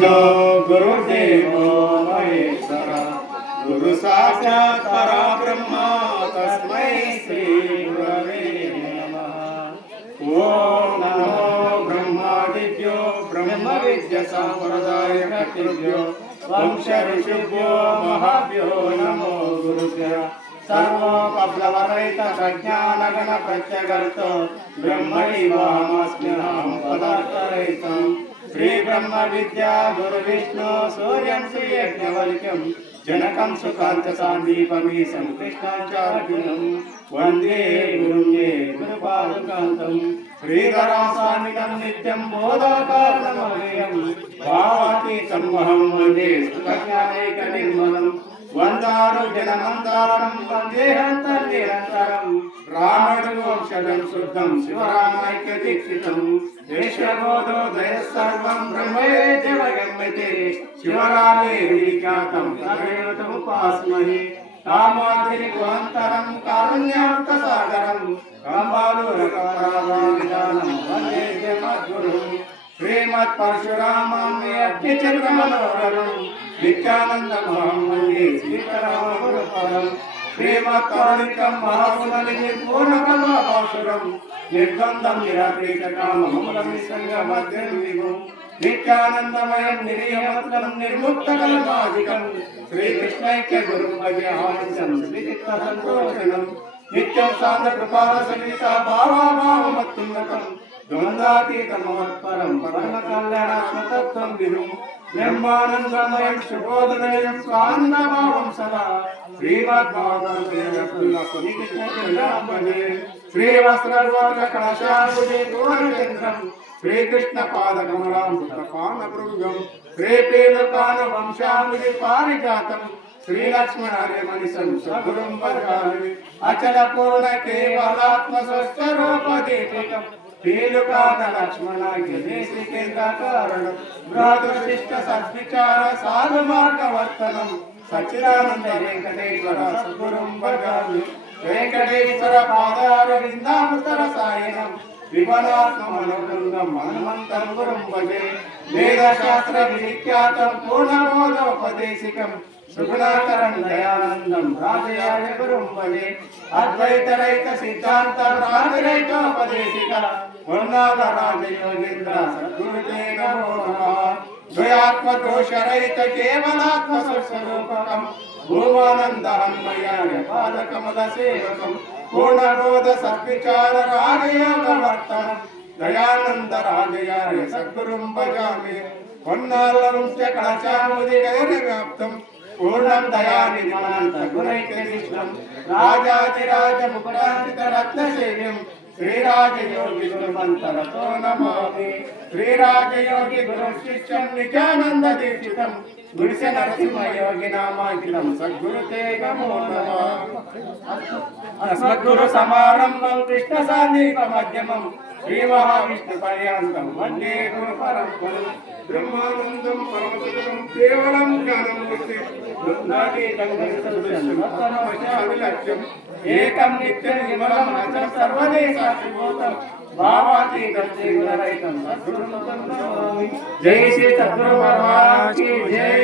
गुरुदेवो महेश्वर गुरु साक्षात् परब्रह्म तस्मै श्री गुरवे नमः। ओम नमो ब्रह्मादिभ्यो ब्रह्म विद्या संप्रदायकर्तृभ्यो वंश ऋषिभ्यो महाभ्यो नमो गुरुभ्यो। सर्वोपप्लवरहित प्रज्ञानगण प्रत्यगर्तो ब्रह्मैवाहमस्म्यहं पदार्थरहितं श्री ब्रह्म विद्या गुरु विष्णु सूर्यं श्रीयज्ञवल्क्यं जनकं सुखांत सान्दीपमी संकृष्णाचार्जुनं वन्दे गुरुं गुरुपादकान्तं श्रीधरासान्निधं नित्यं बोधकारणमव्ययं भावातीतं महं वन्दे सुखज्ञानैकनिर्मलम् वंदारु जनमंदारं वंदेहंतर्निरंतरं रामणु वंशजं शुद्धं शिवरामैक्य दीक्षितं देशबोधोदय सर्वं ब्रह्मैत्यवगम्यते शिवरामे विख्यातं तदेवतमुपास्महे कामादिरिकुहन्तरं कारुण्यार्थसागरं कम्बालुरकपराधानं वन्दे जगद्गुरुं श्रीमत्परशुरामं यज्ञचन्द्रमनोहरं नित्यानन्दमहं वन्दे श्रीकरामगुरुपरं श्रीमत्कारुणिकं महागुणनिधिं पूर्णकल्पपाशुरं निर्द्वन्द्वं निराकृतकामममलं निसङ्गमद्यं विभुं नित्यानन्दमयं निर्यमत्लं निर्मुक्तकल्पाधिकं श्रीकृष्णैक्यगुरुं भजामि श्रीचित्तसन्तोषणं नित्यं शान्तकृपारसहिता भावाभावमत्युन्नतं द्वन्द्वातीतमत्परं परमकल्याणात्मतत्त्वं विदुं ब्रह्मानन्दमयं शुभोदयं स्वानन्दभावं सदा श्रीमद्भागवते श्रीवस्त्रवर्णकलशाम्बुजे पूर्णचन्द्रं श्रीकृष्णपादकमलं पानभृङ्गं श्रीपीलकानवंशाम्बुजे पारिजातं श्रीलक्ष्मणहरिमनिशं सद्गुरुं भजामि अचलपूर्णकेवलात्मस्वरूपदीपितं पीलुकान लक्ष्मणाख्यदेशिकेन्द्रकारणं बृहदुशिष्ट सद्विचार साधुमार्गवर्तनं सच्चिदानन्द वेङ्कटेश्वर सद्गुरुं भजामि वेङ्कटेश्वर पादारविन्दामृतरसायनं विमलात्ममनोवृन्दं हनुमन्तं गुरुं भजे वेदशास्त्रविख्यातं पूर्णबोधोपदेशिकं सुगुणाकरं दयानन्दं राजयाय गुरुं भजे अद्वैतरहित सिद्धान्त राजरहितोपदेशिक उन्नाद राजयोगीन्द्र सद्गुरुते नमो नमः द्वयात्मदोषरहित केवलात्मस्वरूपकं भूमानन्दहन्मयाय पादकमलसेवकं पूर्णबोध सद्विचार राजयोगवर्तनं दयानन्द राजयाय सद्गुरुं भजामि పొన్నాళ్ళంచ కళశాముదిగైర్వ్యాప్తం పూర్ణం దయానిధిమాంత గుణైకనిష్టం రాజాధిరాజ ముకుటాంకిత రత్నశైల్యం శ్రీరాజయోగి గురుమంతరతో నమామి శ్రీరాజయోగి గురు శిష్యం నిత్యానంద దీక్షితం గుడిసె నరసింహయోగి నామాంకితం సద్గురుతే నమో నమః అస్మద్గురు సమారంభం కృష్ణ సాందీప మధ్యమం శ్రీ మహావిష్ణు పర్యాంతం వందే గురు పరంపరం బ్రహ్మానందం పరమసుఖం కేవలం జ్ఞానమూర్తి బృందాతీతం విలక్ష్యం ఏకం నిత్యం విమలం అచం సర్వదేశాభిభూతం భావాతీతం శ్రీగుణరహితం సద్గురుం నమామి. జై శ్రీ సద్గురు మహారాజ్ కీ జై.